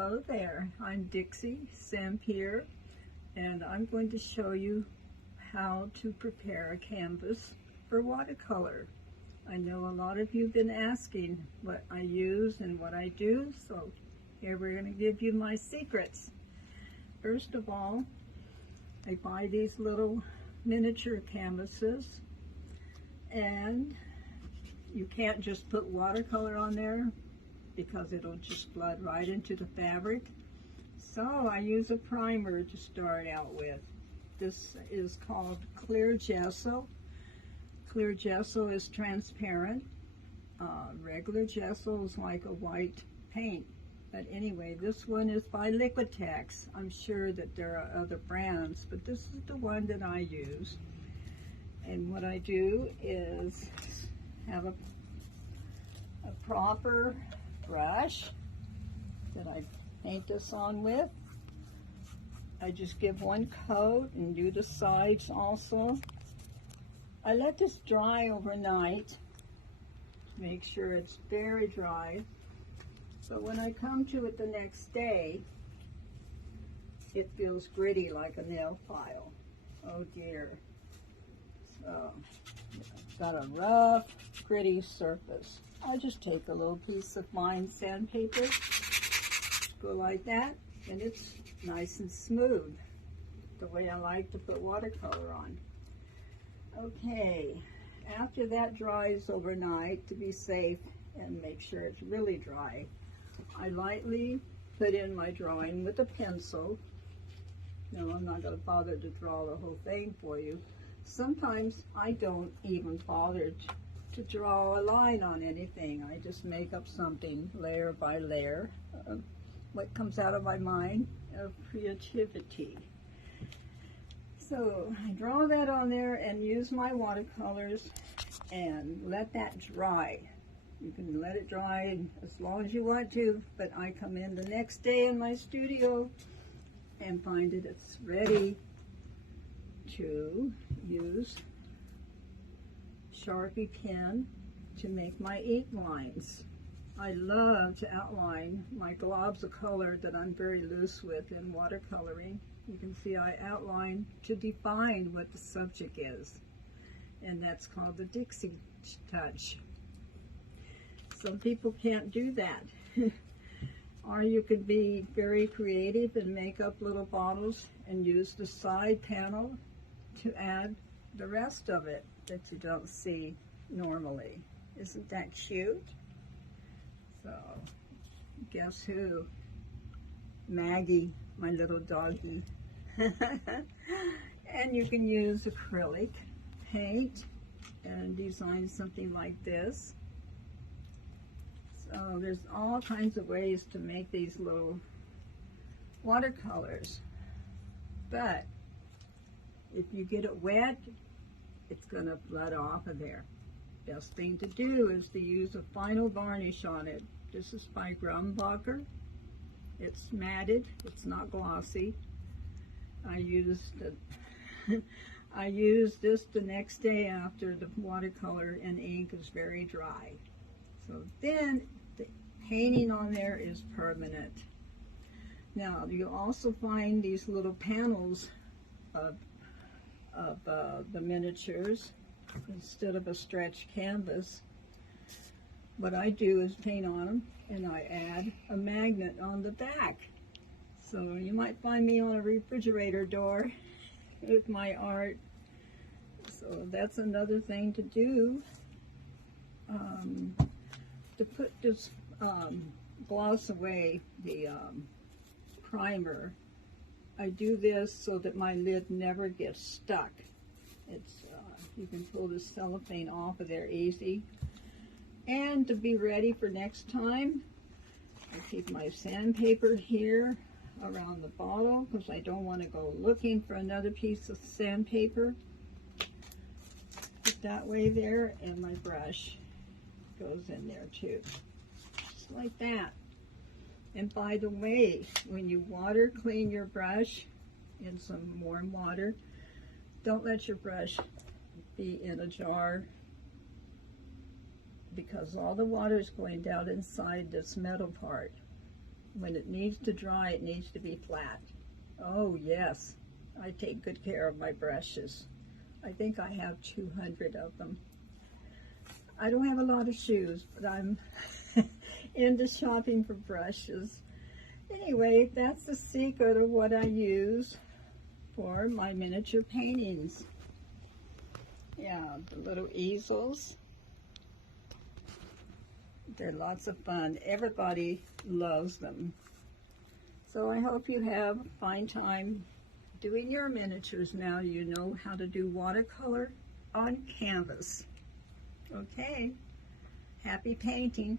Hello there, I'm Dixie Sampier, and I'm going to show you how to prepare a canvas for watercolor. I know a lot of you have been asking what I use and what I do, so here we're going to give you my secrets. First of all, I buy these little miniature canvases, and you can't just put watercolor on there because it'll just flood right into the fabric. So I use a primer to start out with. This is called Clear Gesso. Clear Gesso is transparent. Regular gesso is like a white paint. But anyway, this one is by Liquitex. I'm sure that there are other brands, but this is the one that I use. And what I do is have a proper brush that I paint this on with. I just give one coat and do the sides also. I let this dry overnight, make sure it's very dry. So when I come to it the next day, it feels gritty like a nail file. Oh dear. So it's got a rough, gritty surface. I just take a little piece of fine sandpaper, go like that, and it's nice and smooth, the way I like to put watercolor on. Okay, after that dries overnight, to be safe and make sure it's really dry, I lightly put in my drawing with a pencil. No, I'm not going to bother to draw the whole thing for you. Sometimes I don't even bother to draw a line on anything. I just make up something layer by layer. What comes out of my mind of creativity. So I draw that on there and use my watercolors and let that dry. You can let it dry as long as you want to, but I come in the next day in my studio and find that it's ready to use Sharpie pen to make my ink lines. I love to outline my globs of color that I'm very loose with in watercoloring. You can see I outline to define what the subject is, and that's called the Dixie touch. Some people can't do that. Or you could be very creative and make up little bottles and use the side panel to add the rest of it that you don't see normally. Isn't that cute? So, guess who? Maggie, my little doggie. And you can use acrylic paint and design something like this. So there's all kinds of ways to make these little watercolors. But if you get it wet, it's going to flood off of there. Best thing to do is to use a final varnish on it. This is by Grumbacher. It's matted, it's not glossy. I used this the next day after the watercolor and ink is very dry. So then the painting on there is permanent. Now you'll also find these little panels of the miniatures instead of a stretched canvas. What I do is paint on them and I add a magnet on the back. So you might find me on a refrigerator door with my art. So that's another thing to do. To put this gloss away, the primer, I do this so that my lid never gets stuck. It's you can pull the cellophane off of there easy. And to be ready for next time, I keep my sandpaper here around the bottle because I don't want to go looking for another piece of sandpaper. Put that way there, and my brush goes in there too, just like that. And by the way, when you water clean your brush in some warm water, don't let your brush be in a jar because all the water is going down inside this metal part. When it needs to dry, it needs to be flat. Oh yes, I take good care of my brushes. I think I have 200 of them. I don't have a lot of shoes, but I'm into shopping for brushes. Anyway, that's the secret of what I use for my miniature paintings. Yeah, the little easels. They're lots of fun. Everybody loves them. So I hope you have a fine time doing your miniatures now. You know how to do watercolor on canvas. Okay, happy painting.